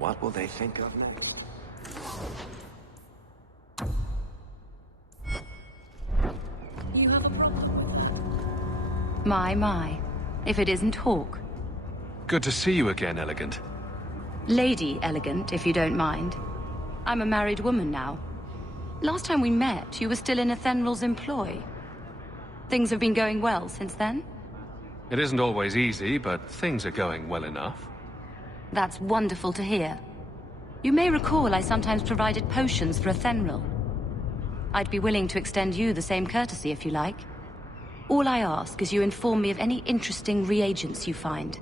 What will they think of next? You have a problem? My. If it isn't Hawke. Good to see you again, Elegant. Lady Elegant, if you don't mind. I'm a married woman now. Last time we met, you were still in Athenral's employ. Things have been going well since then? It isn't always easy, but things are going well enough. That's wonderful to hear. You may recall I sometimes provided potions for Athenral. I'd be willing to extend you the same courtesy if you like. All I ask is you inform me of any interesting reagents you find.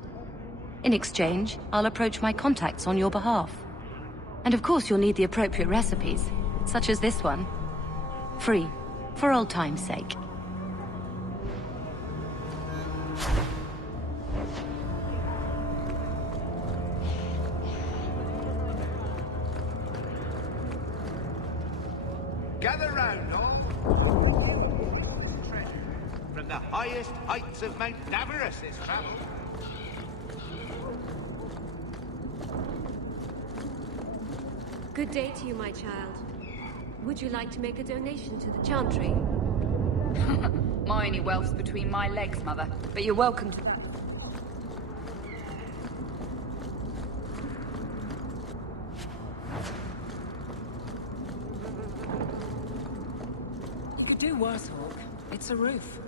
In exchange, I'll approach my contacts on your behalf. And of course you'll need the appropriate recipes, such as this one. Free, for old time's sake. Gather round, all. From the highest heights of Mount Davarus is travel. Good day to you, my child. Would you like to make a donation to the Chantry? My only wealth's between my legs, Mother, but you're welcome to that. You could do worse, Hawke. It's a roof.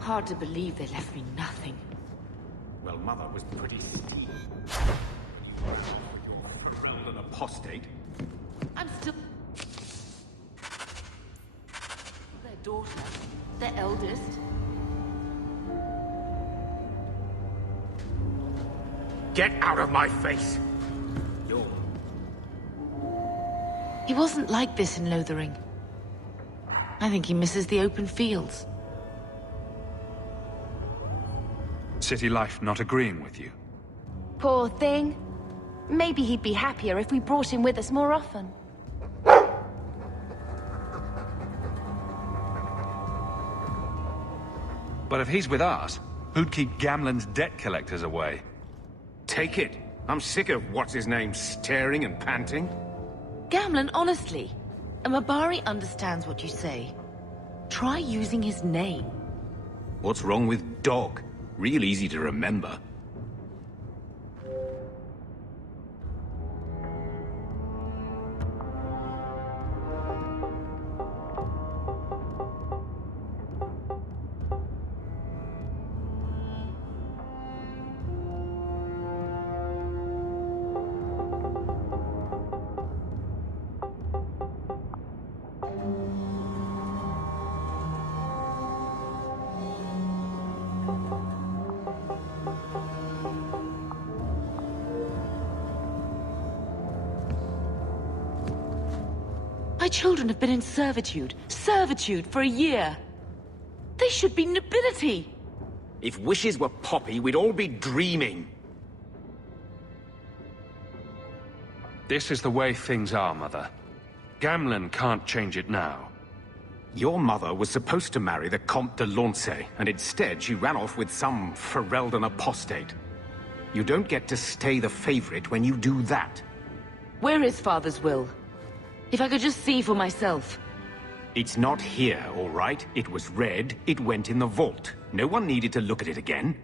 Hard to believe they left me nothing. Well, Mother was pretty steep. You were your Ferelden apostate. I'm still... Their daughter, their eldest. Get out of my face! You're... He wasn't like this in Lothering. I think he misses the open fields. City life not agreeing with you? Poor thing. Maybe he'd be happier if we brought him with us more often. But if he's with us, who'd keep Gamlen's debt collectors away? Take it. I'm sick of what's-his-name staring and panting. Gamlen, honestly. A Mabari understands what you say. Try using his name. What's wrong with Dog? Real easy to remember. My children have been in servitude for a year. They should be nobility. If wishes were poppy, we'd all be dreaming. This is the way things are, Mother. Gamlen can't change it now. Your mother was supposed to marry the Comte de Launcey, and instead she ran off with some Ferelden apostate. You don't get to stay the favorite when you do that. Where is Father's will? If I could just see for myself. It's not here, all right? It was read, it went in the vault. No one needed to look at it again.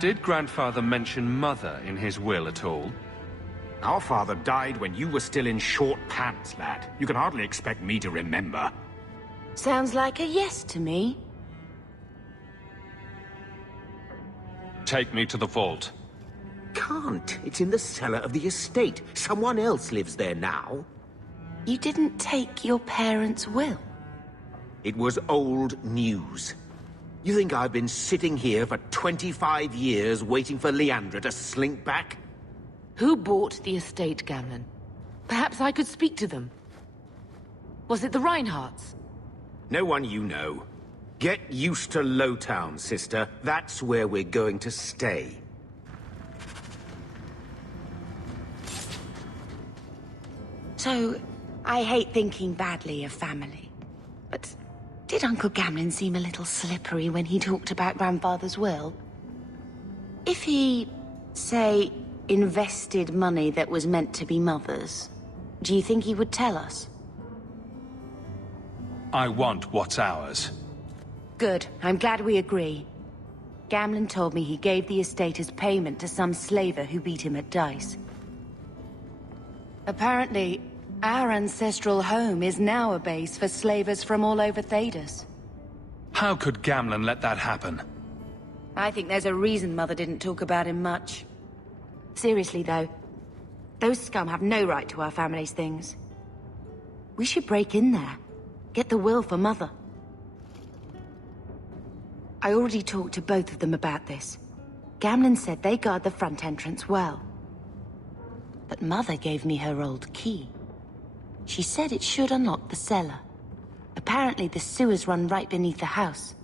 Did Grandfather mention Mother in his will at all? Our father died when you were still in short pants, lad. You can hardly expect me to remember. Sounds like a yes to me. Take me to the vault. Can't. It's in the cellar of the estate. Someone else lives there now. You didn't take your parents' will. It was old news. You think I've been sitting here for 25 years waiting for Leandra to slink back? Who bought the estate, Gamlen? Perhaps I could speak to them. Was it the Reinhardts? No one you know. Get used to Lowtown, sister. That's where we're going to stay. So, I hate thinking badly of family. But did Uncle Gamlen seem a little slippery when he talked about Grandfather's will? If he, say, invested money that was meant to be Mother's, do you think he would tell us? I want what's ours. Good. I'm glad we agree. Gamlen told me he gave the estate as payment to some slaver who beat him at dice. Apparently, our ancestral home is now a base for slavers from all over Thedas. How could Gamlen let that happen? I think there's a reason Mother didn't talk about him much. Seriously, though, those scum have no right to our family's things. We should break in there. Get the will for Mother. I already talked to both of them about this. Gamlen said they guard the front entrance well. But Mother gave me her old key. She said it should unlock the cellar. Apparently the sewers run right beneath the house.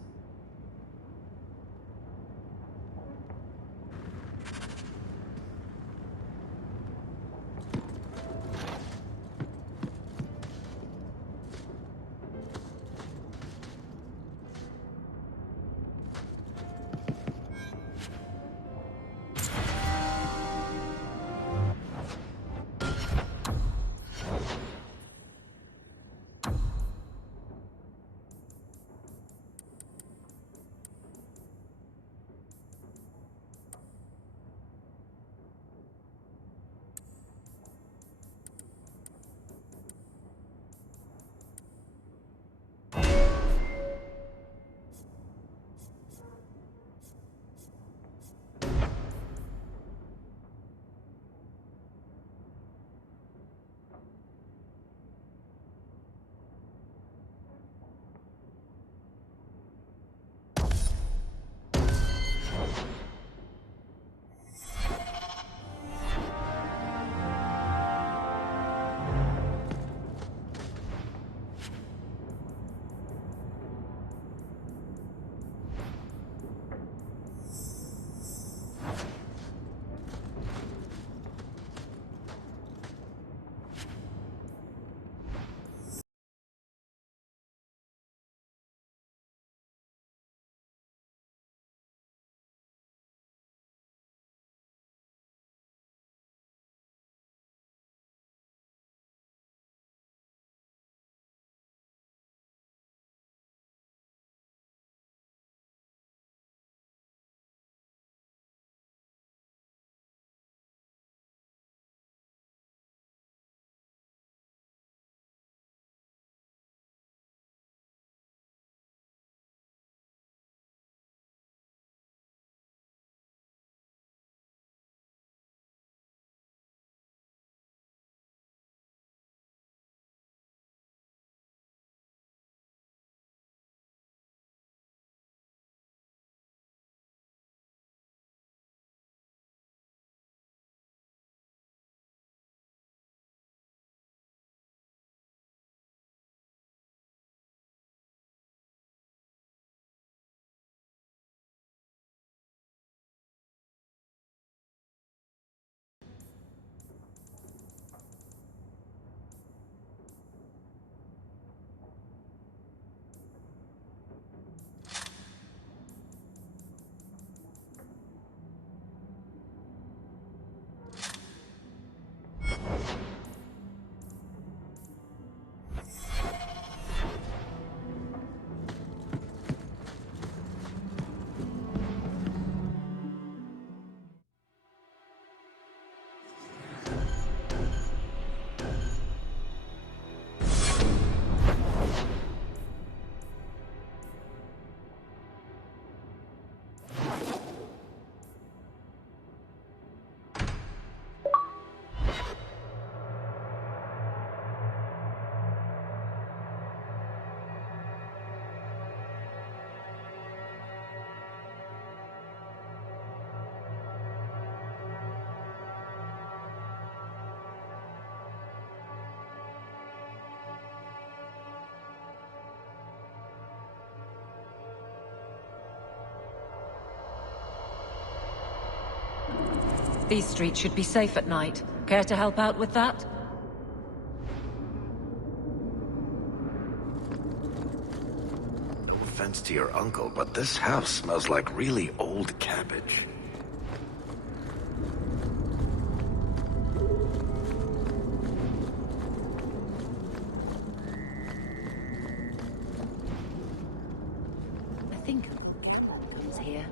These streets should be safe at night. Care to help out with that? No offense to your uncle, but this house smells like really old cabbage. I think comes here.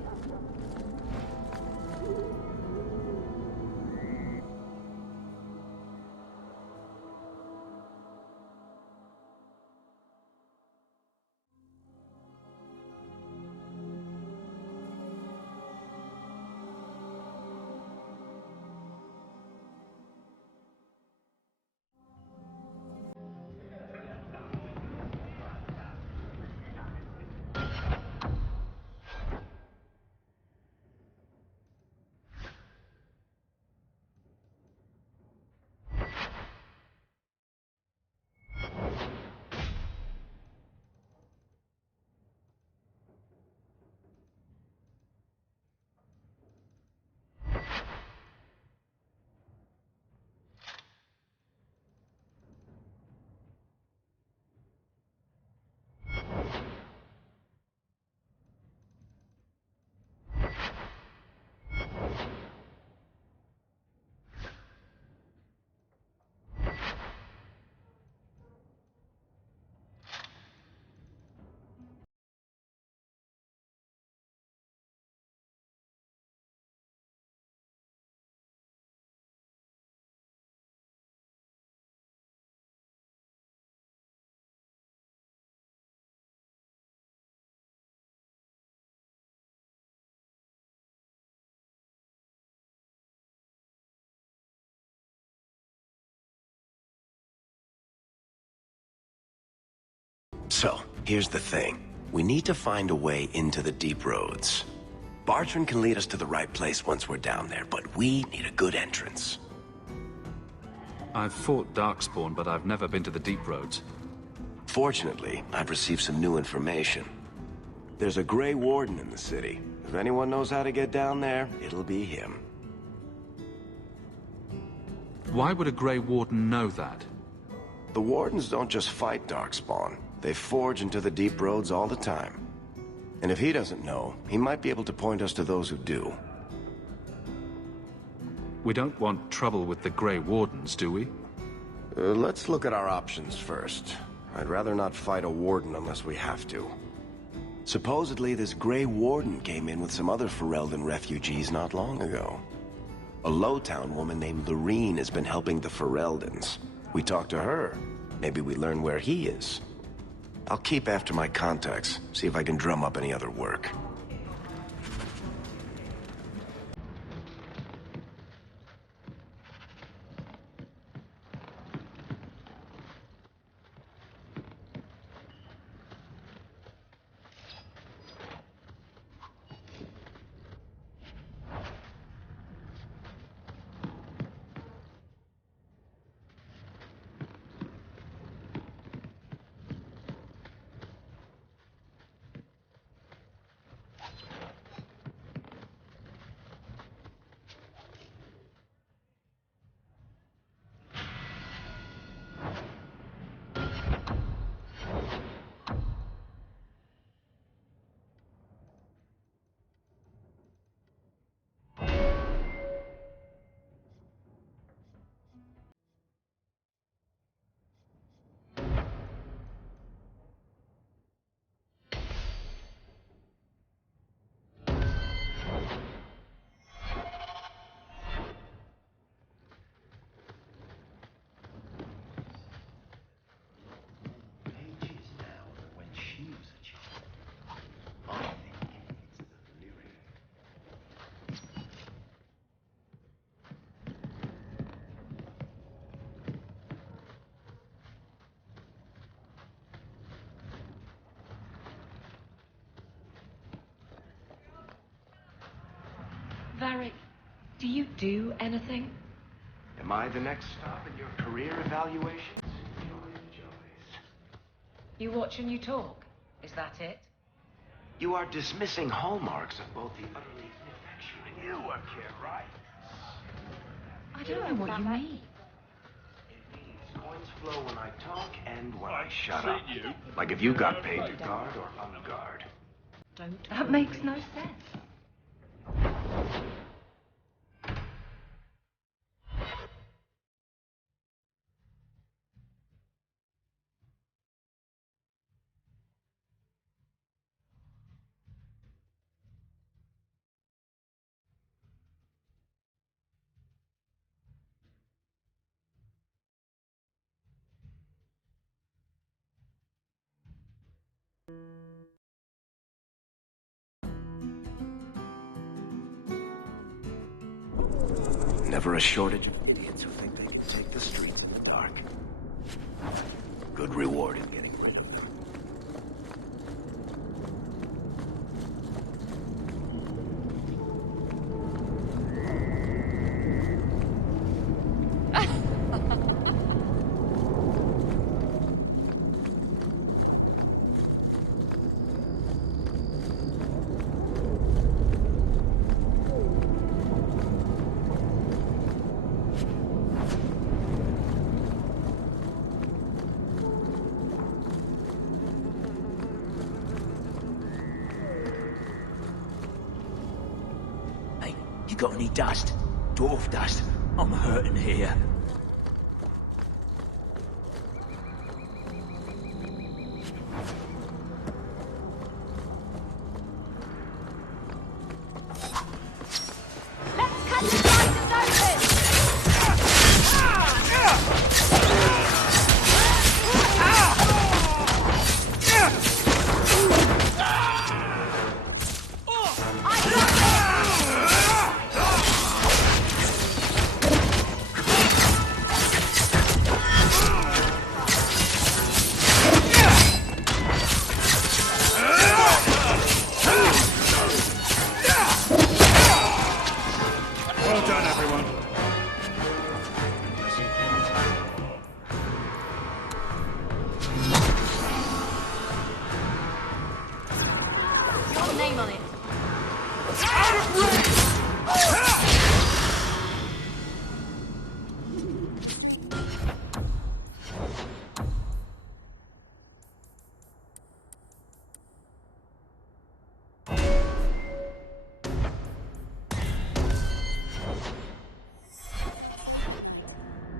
So, here's the thing. We need to find a way into the deep roads. Bartrand can lead us to the right place once we're down there, but we need a good entrance. I've fought Darkspawn, but I've never been to the deep roads. Fortunately, I've received some new information. There's a Grey Warden in the city. If anyone knows how to get down there, it'll be him. Why would a Grey Warden know that? The Wardens don't just fight Darkspawn. They forge into the deep roads all the time. And if he doesn't know, he might be able to point us to those who do. We don't want trouble with the Grey Wardens, do we? Let's look at our options first. I'd rather not fight a Warden unless we have to. Supposedly, this Grey Warden came in with some other Ferelden refugees not long ago. A Lowtown woman named Lorene has been helping the Fereldans. We talk to her. Maybe we learn where he is. I'll keep after my contacts, see if I can drum up any other work. Varric, do you do anything? Am I the next stop in your career evaluations? You watch and you talk. Is that it? You are dismissing hallmarks of both the utterly ineffectual and you work here, right? I don't know what you mean. It means coins flow when I talk and when I shut up. Like if you got paid to guard or unguard. That makes no sense. Never a shortage of idiots who think they can take the street in the dark. Good reward in getting rid of them. You got any dust? Dwarf dust? I'm hurting here.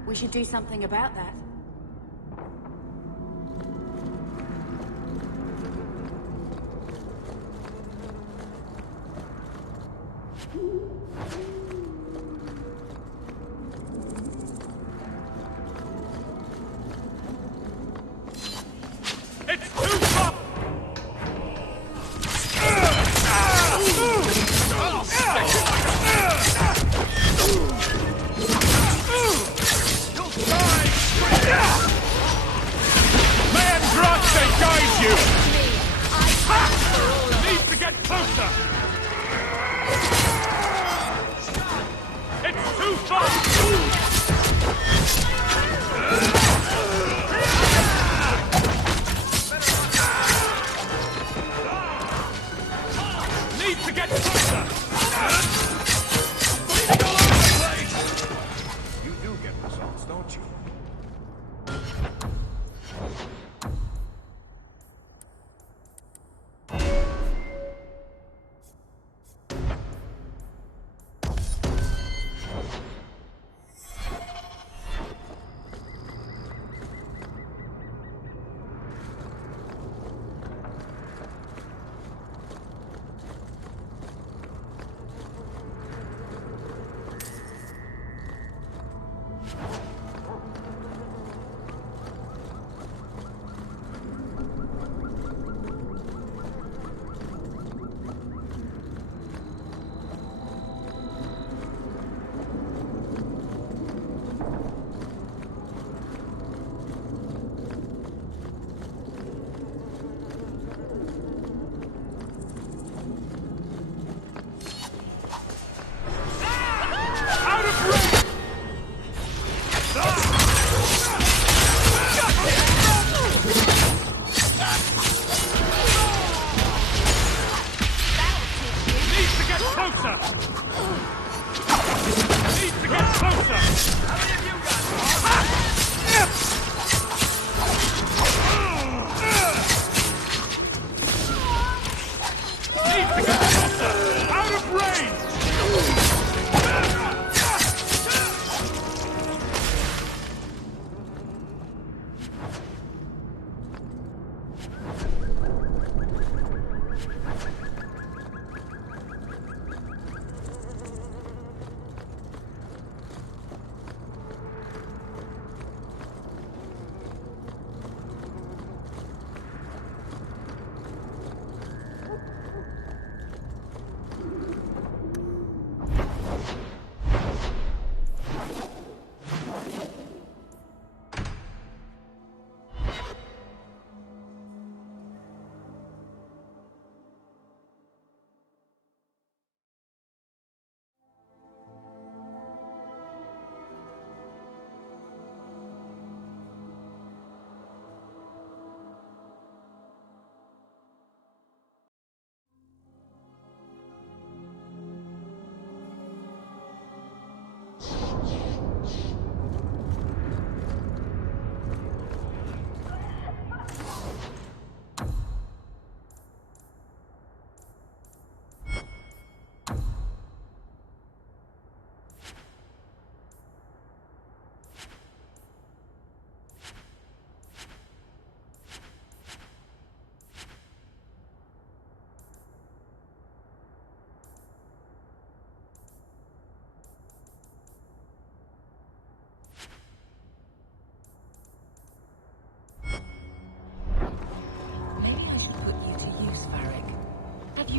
We should do something about that. Die!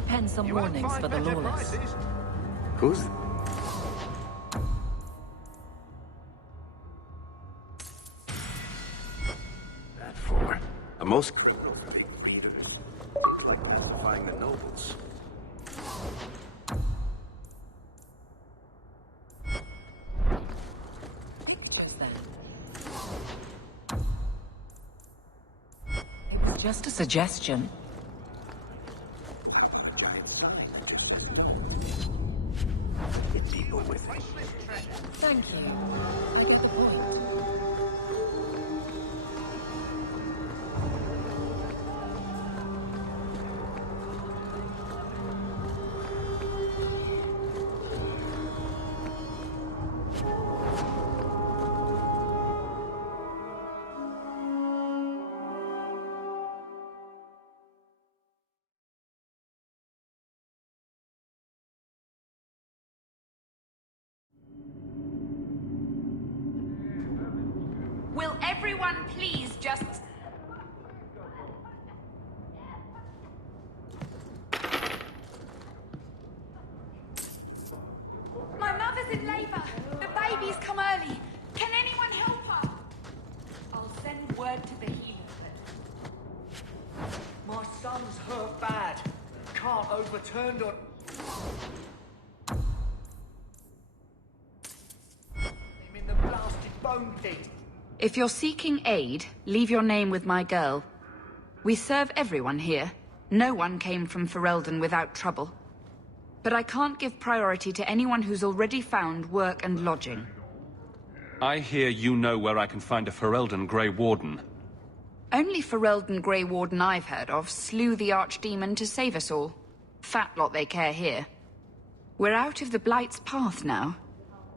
Pen some warnings for the lawless. Who's... that for? Most criminals are being leaders. Like justifying the nobles. Just then. It was just a suggestion. Thank you. Will everyone please just... My mother's in labor. The baby's come early. Can anyone help her? I'll send word to the healer. My son's hurt bad. Can't overturn the... I'm in the blasted bone pit. If you're seeking aid, leave your name with my girl. We serve everyone here. No one came from Ferelden without trouble. But I can't give priority to anyone who's already found work and lodging. I hear you know where I can find a Ferelden Grey Warden. Only Ferelden Grey Warden I've heard of slew the Archdemon to save us all. Fat lot they care here. We're out of the Blight's path now.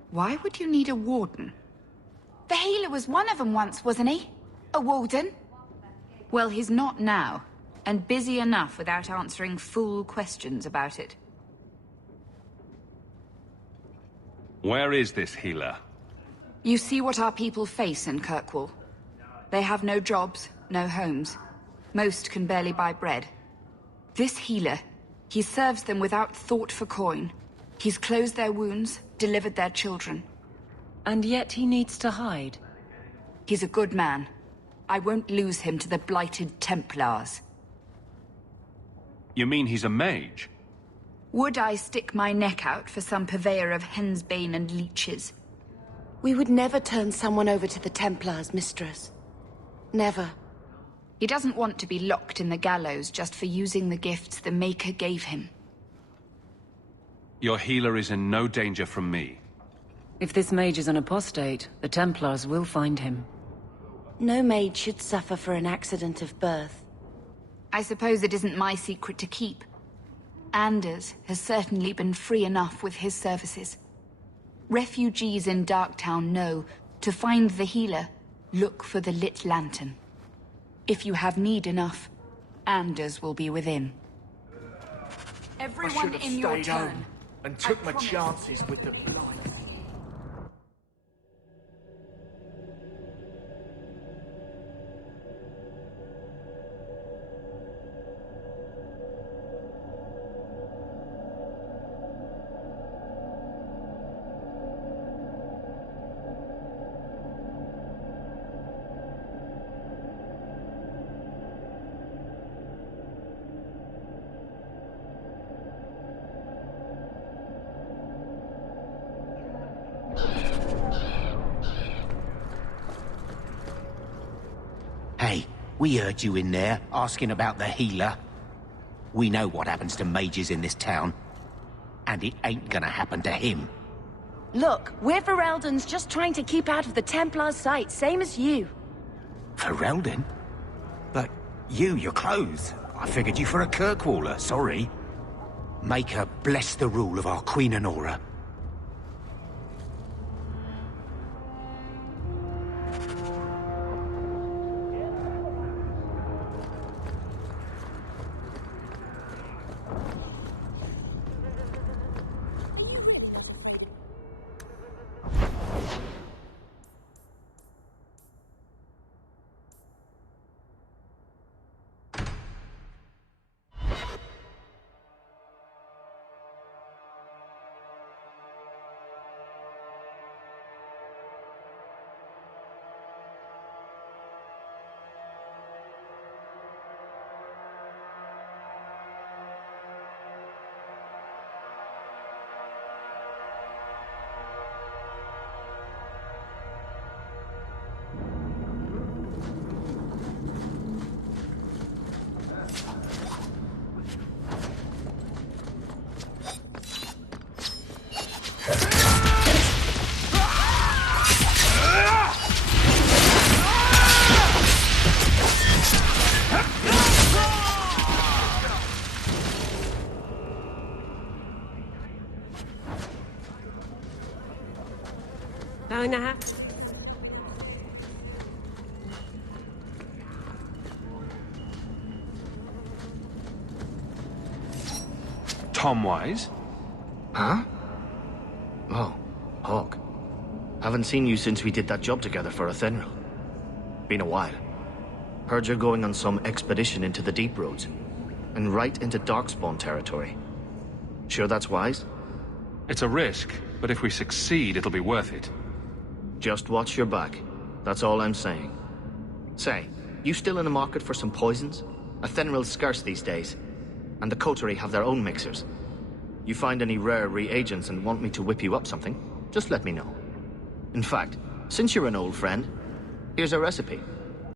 Why would you need a warden? The healer was one of them once, wasn't he? A warden? Well, he's not now, and busy enough without answering fool questions about it. Where is this healer? You see what our people face in Kirkwall. They have no jobs, no homes. Most can barely buy bread. This healer, he serves them without thought for coin. He's closed their wounds, delivered their children. And yet he needs to hide. He's a good man. I won't lose him to the blighted Templars. You mean he's a mage? Would I stick my neck out for some purveyor of hensbane and leeches? We would never turn someone over to the Templars, mistress. Never. He doesn't want to be locked in the gallows just for using the gifts the Maker gave him. Your healer is in no danger from me. If this mage is an apostate, the Templars will find him. No maid should suffer for an accident of birth. I suppose it isn't my secret to keep. Anders has certainly been free enough with his services. Refugees in Darktown know, to find the healer, look for the lit lantern. If you have need enough, Anders will be within. Everyone in your turn. And took my chances with the blight. Hey, we heard you in there, asking about the healer. We know what happens to mages in this town. And it ain't gonna happen to him. Look, we're Ferelden's just trying to keep out of the Templar's sight, same as you. Ferelden? But your clothes. I figured you for a Kirkwaller, sorry. Make her bless the rule of our Queen Honora. Bowing the hat. Tom Wise? Huh? Oh, Hawk. Haven't seen you since we did that job together for Athenril. Been a while. Heard you're going on some expedition into the Deep Roads. And right into Darkspawn territory. Sure that's wise? It's a risk, but if we succeed, it'll be worth it. Just watch your back. That's all I'm saying. Say, you still in the market for some poisons? Athenril's scarce these days. And the Coterie have their own mixers. You find any rare reagents and want me to whip you up something, just let me know. In fact, since you're an old friend, here's a recipe.